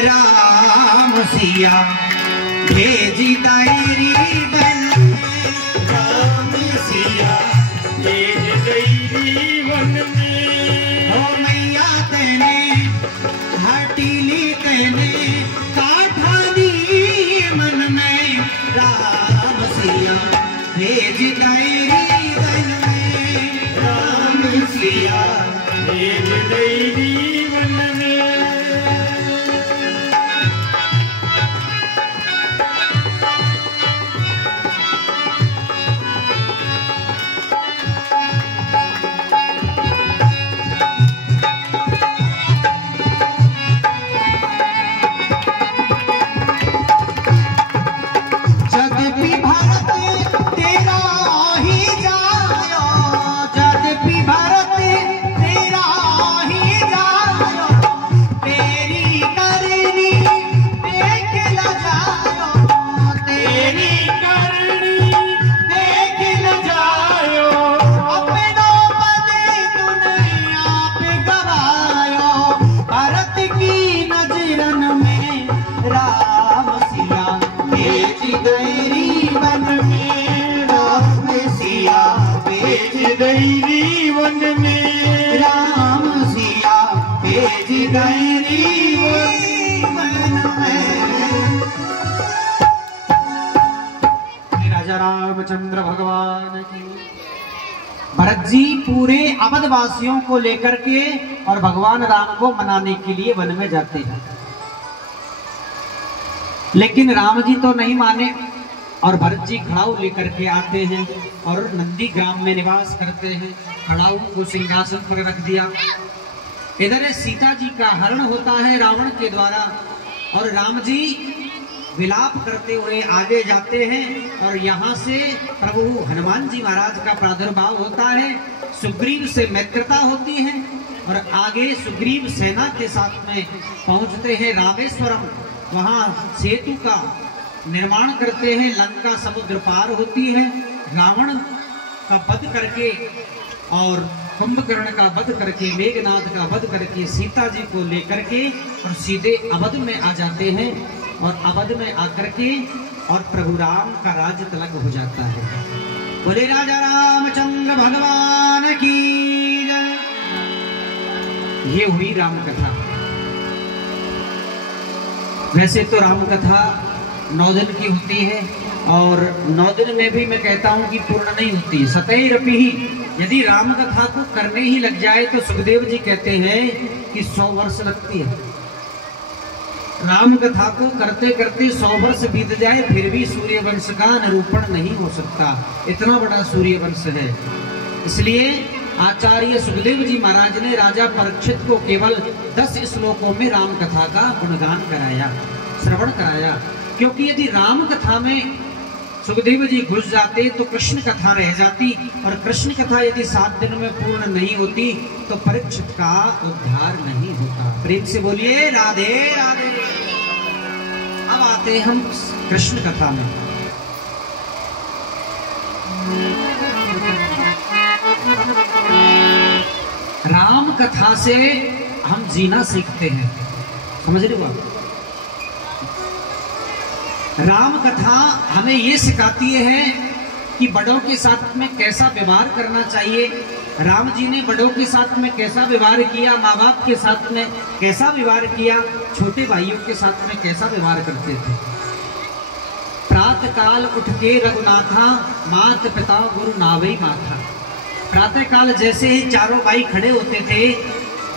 राम सिया भेजी दायरी बन राम सिया भेज दायरी वन में हो मैया तेने हटीली तेने काठानी मन में राम सिया भेज दायरी बन में राम सिया भेज दायरी वन में। राजा रामचंद्र भगवान की। भरत जी पूरे अवध वासियों को लेकर के और भगवान राम को मनाने के लिए वन में जाते हैं, लेकिन राम जी तो नहीं माने और भरत जी खड़ाऊ लेकर के आते हैं और नंदी ग्राम में निवास करते हैं। खड़ाऊ को सिंहासन पर रख दिया। इधर सीता जी का हरण होता है रावण के द्वारा और राम जी विलाप करते हुए आगे जाते हैं और यहाँ से प्रभु हनुमान जी महाराज का प्रादुर्भाव होता है। सुग्रीव से मित्रता होती है और आगे सुग्रीव सेना के साथ में पहुंचते हैं रामेश्वरम। वहाँ सेतु का निर्माण करते हैं, लंका समुद्र पार होती है। रावण का वध करके और कुंभकर्ण का वध करके, मेघनाथ का वध करके सीता जी को लेकर के और सीधे अवध में आ जाते हैं और अवध में आकर के और प्रभु राम का राज्य तलक हो जाता है। बोले राजा रामचंद्र भगवान की जय। ये हुई राम कथा। वैसे तो राम कथा 9 दिन की होती है और 9 दिन में भी मैं कहता हूं कि पूर्ण नहीं होती। सतैरपि ही यदि राम कथा को करने ही लग जाए तो सुखदेव जी कहते हैं कि 100 वर्ष लगती है। राम कथा को करते करते 100 वर्ष बीत जाए फिर भी सूर्य वंश का निरूपण नहीं हो सकता, इतना बड़ा सूर्य वंश है। इसलिए आचार्य सुखदेव जी महाराज ने राजा परीक्षित को केवल 10 श्लोकों में राम कथा का गुणगान कराया, श्रवण कराया। क्योंकि यदि राम कथा में सुखदेव जी घुस जाते तो कृष्ण कथा रह जाती और कृष्ण कथा यदि 7 दिन में पूर्ण नहीं होती तो परीक्षित का उद्धार नहीं होता। प्रेम से बोलिए राधे राधे। अब आते हम कृष्ण कथा में। राम कथा से हम जीना सीखते हैं, समझ रहे हो आप? राम कथा हमें ये सिखाती है कि बड़ों के साथ में कैसा व्यवहार करना चाहिए। राम जी ने बड़ों के साथ में कैसा व्यवहार किया, माँ बाप के साथ में कैसा व्यवहार किया, छोटे भाइयों के साथ में कैसा व्यवहार करते थे। प्रातः काल उठ के रघुनाथा, मात पिता गुरु नावई माथा। प्रातः काल जैसे ही चारों भाई खड़े होते थे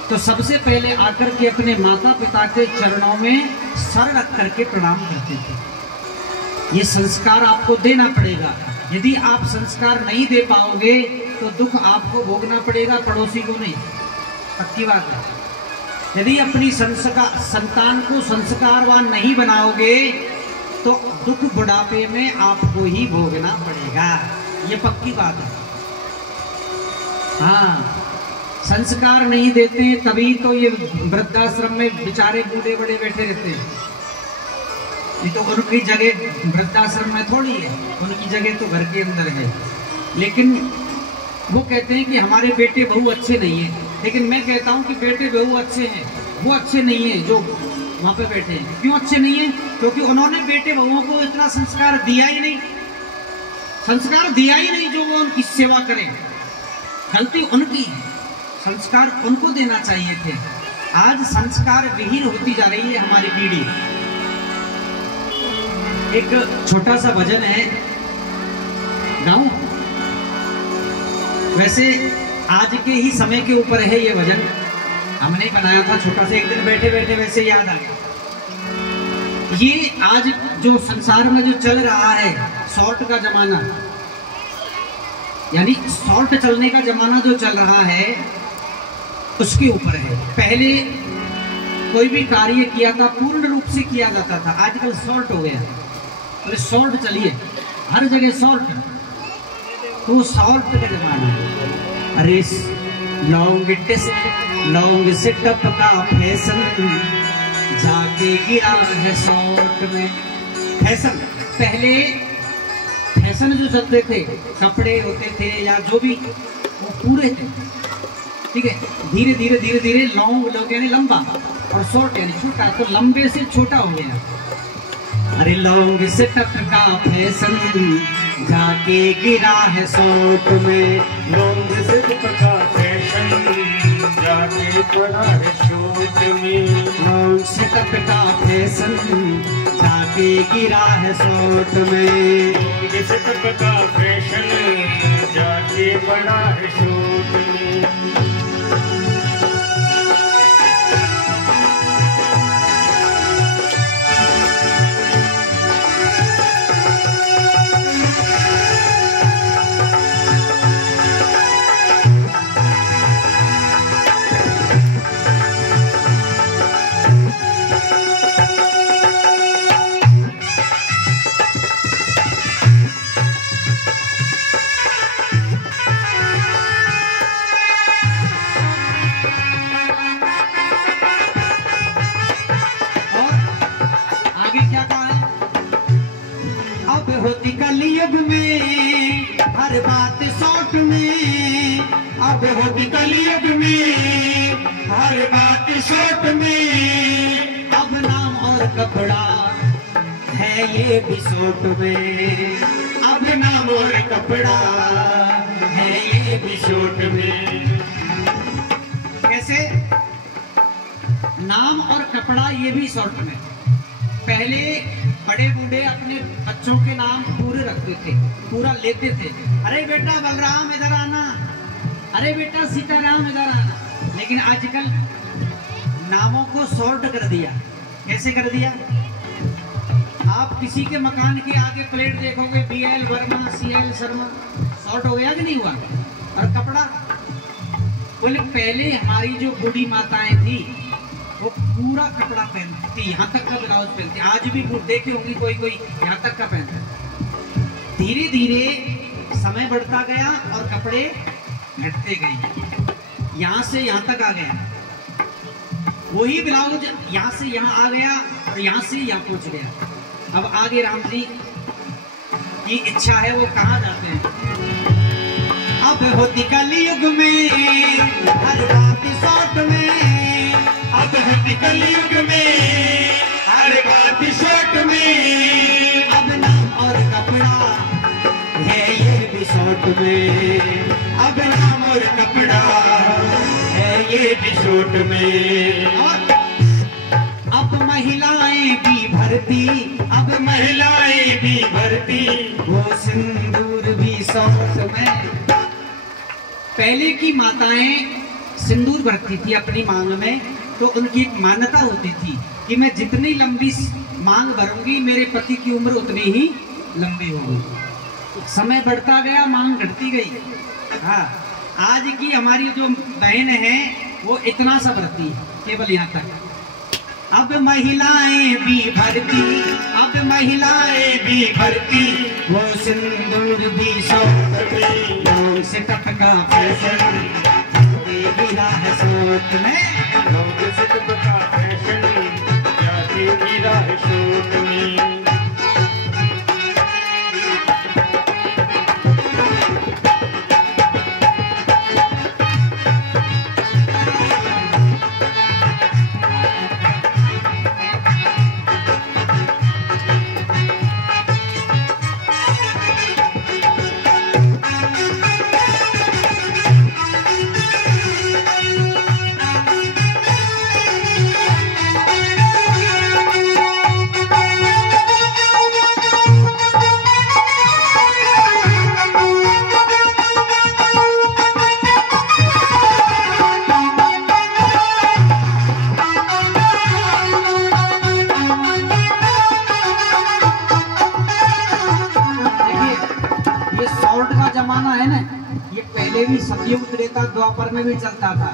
तो सबसे पहले आकर के अपने माता पिता के चरणों में सर रख करके प्रणाम करते थे। ये संस्कार आपको देना पड़ेगा। यदि आप संस्कार नहीं दे पाओगे तो दुख आपको भोगना पड़ेगा, पड़ोसी को नहीं। पक्की बात है। यदि अपनी संतान को संस्कारवान नहीं बनाओगे तो दुख बुढ़ापे में आपको ही भोगना पड़ेगा, ये पक्की बात है। हाँ, संस्कार नहीं देते तभी तो ये वृद्धाश्रम में बेचारे बूढ़े बड़े बैठे रहते हैं। नहीं तो उनकी जगह वृद्धाश्रम में थोड़ी है, उनकी जगह तो घर के अंदर है। लेकिन वो कहते हैं कि हमारे बेटे बहू अच्छे नहीं हैं, लेकिन मैं कहता हूँ कि बेटे बहू अच्छे हैं, वो अच्छे नहीं हैं जो वहां पे बैठे हैं। क्यों अच्छे नहीं है? क्योंकि उन्होंने बेटे बहुओं को इतना संस्कार दिया ही नहीं, संस्कार दिया ही नहीं जो वो उनकी सेवा करें। गलती उनकी है, संस्कार उनको देना चाहिए थे। आज संस्कार विहीन होती जा रही है हमारी पीढ़ी। एक छोटा सा भजन है, गाऊं? वैसे आज के ही समय के ऊपर है ये भजन, हमने बनाया था छोटा सा, एक दिन बैठे बैठे वैसे याद आ गया। ये आज जो संसार में जो चल रहा है शॉर्ट का जमाना, यानी शॉर्ट चलने का जमाना जो चल रहा है उसके ऊपर है। पहले कोई भी कार्य किया था पूर्ण रूप से किया जाता था, आजकल शॉर्ट हो गया। अरे शॉर्ट चलिए, हर जगह शॉर्ट, तो शॉर्ट का जमाना है। अरे लॉन्ग सेटअप का फैशन जाके गिरा है शॉर्ट में। फैशन, पहले फैशन जो चलते थे, कपड़े होते थे या जो भी, वो पूरे थे, ठीक है। धीरे धीरे धीरे धीरे लॉन्ग लोग यानी लंबा और शॉर्ट यानी छोटा, तो लंबे से छोटा हो गया। अरे लॉन्ग सेटअप का फैशन जाके गिरा है शॉर्ट में। लॉन्ग सेटअप का फैशन जाके पड़ा है शॉर्ट में। लॉन्ग सेटअप का फैशन जाके गिरा है शॉर्ट में। लॉन्ग सेटअप का फैशन जाके पड़ा है शॉर्ट में। होती कलयुग में हर बात शॉर्ट में, अब होती कलयुग में हर बात शॉर्ट में। अब नाम और कपड़ा है ये भी शॉर्ट में, अब नाम और कपड़ा है ये भी शॉर्ट में। कैसे? नाम और कपड़ा ये भी शॉर्ट में। पहले बड़े बूढ़े अपने बच्चों के नाम पूरे रखते थे, पूरा लेते थे। अरे बेटा बलराम इधर आना, अरे बेटा सीताराम इधर आना। लेकिन आजकल नामों को शॉर्ट कर दिया। कैसे कर दिया? आप किसी के मकान के आगे प्लेट देखोगे, BL Verma, CL Sharma, short हो गया कि नहीं हुआ? और कपड़ा बोले, पहले हमारी जो बूढ़ी माताएं थी वो पूरा कपड़ा पहनती थी, यहाँ तक का ब्लाउज पहनती। आज भी देखे होंगी कोई कोई यहाँ तक का पहनता। धीरे धीरे समय बढ़ता गया और कपड़े घटते गए, यहाँ से यहाँ तक आ गया। वही ब्लाउज यहाँ से यहाँ आ गया और यहाँ से यहाँ पहुंच गया। अब आगे राम जी की इच्छा है वो कहाँ जाते हैं। अब होती कलयुग में हर बात शॉर्ट में, अब होती कलयुग में हर बात शॉर्ट में। अब नाम और कपड़ा है ये भी शॉर्ट में, अब नाम और कपड़ा है ये भी शॉर्ट में। और अब महिलाएं भी भरती, अब महिलाएं भी भरती, वो सिंदूर भी शॉर्ट में। पहले की माताएं सिंदूर भरती थी अपनी मांग में, तो उनकी एक मान्यता होती थी कि मैं जितनी लंबी मांग भरूंगी मेरे पति की उम्र उतनी ही लंबी होगी। समय बढ़ता गया, मांग घटती गई। हाँ, आज की हमारी जो बहन है वो इतना सा भरती है, केवल यहाँ तक। अब महिलाएं भी भरती, अब महिलाएं भी भरती, वो सिंदूर भी शॉर्ट में। लॉन्ग सेटअप का फैशन गिरा है शॉर्ट में। लॉन्ग सेटअप का फैशन जाके गिरा है शॉर्ट में। पहले भी सतयुग त्रेता द्वापर में भी चलता था।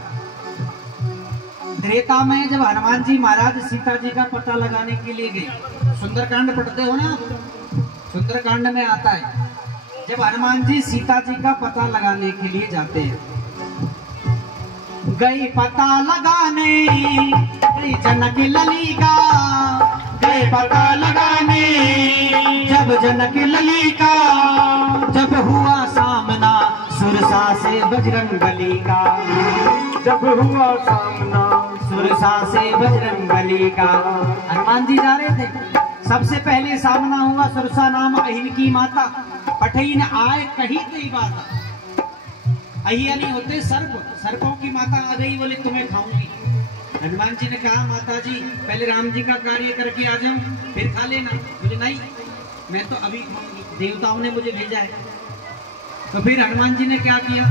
त्रेता में जब हनुमान जी महाराज सीता जी का पता लगाने के लिए गए, सुंदरकांड पढ़ते हो ना, सुंदरकांड में आता है जब हनुमान जी सीता जी का पता लगाने के लिए जाते हैं, गई पता लगाने गई जनक लली का, गए पता लगाने जब जनक लली का, जब हुआ सामना सुरसा से बजरंगबली का, जब हुआ सामना सुरसा से बजरंगबली का। हनुमान जी जा रहे थे, सबसे पहले सामना हुआ सुरसा नाम अहिन की माता, पठई ने आए कही कई बात, अहिया नहीं होते सर्प, सर्पों की माता आ गई, बोले तुम्हें खाऊंगी। हनुमान जी ने कहा माता जी पहले राम जी का कार्य करके आ जाऊं फिर खा लेना। बोले नहीं, मैं तो अभी खाऊंगी, देवताओं ने मुझे भेजा है। तो फिर हनुमान जी ने क्या किया,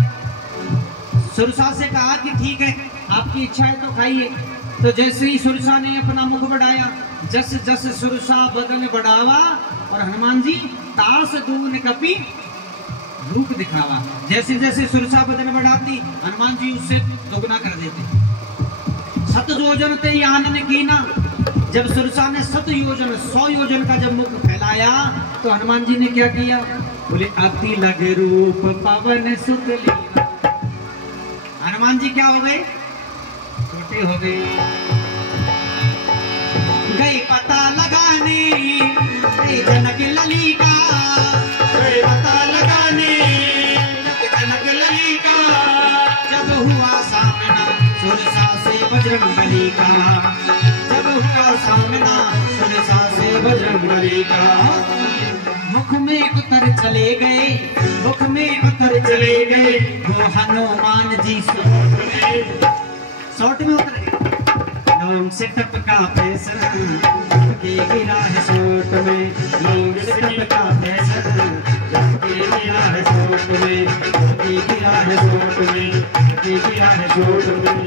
सुरसा से कहा कि ठीक है आपकी इच्छा है तो खाइए। तो जैसे ही सुरसा ने अपना मुख बढ़ाया, जस जस सुरसा बदन बढ़ावा, और हनुमान जी तास दून कपी रूप दिखावा। जैसे जैसे सुरसा बदन बढ़ाती हनुमान जी उससे दोगुना कर देते। सत योजन ते आनन कीना, जब सुरसा ने 7 योजन 100 योजन का जब मुख फैलाया तो हनुमान जी ने क्या किया, बोले अति लग रूप पवन सुत लीना। हनुमान जी क्या हो गए, छोटे हो गए। गए पता लगाने गए जनक लली का, गए पता लगाने जनक लली का, जब हुआ सामना सुरसा से बजरंगबली का, जब हुआ सामना सुरसा से बजरंगबली का। मुख में उतर चले गए, मुख में उतर चले गए वो हनुमान जी शॉर्ट में उतर गए। लोग से टपका पैसा के गिरा है शॉर्ट में, लोग से टपका पैसा के गिरा है शॉर्ट में, के गिरा है शॉर्ट में, के गिरा है शॉर्ट में,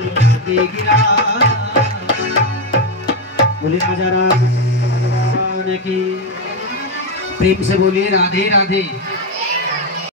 के गिरा। बोले राजा राम की, प्रेम से बोलिए राधे राधे।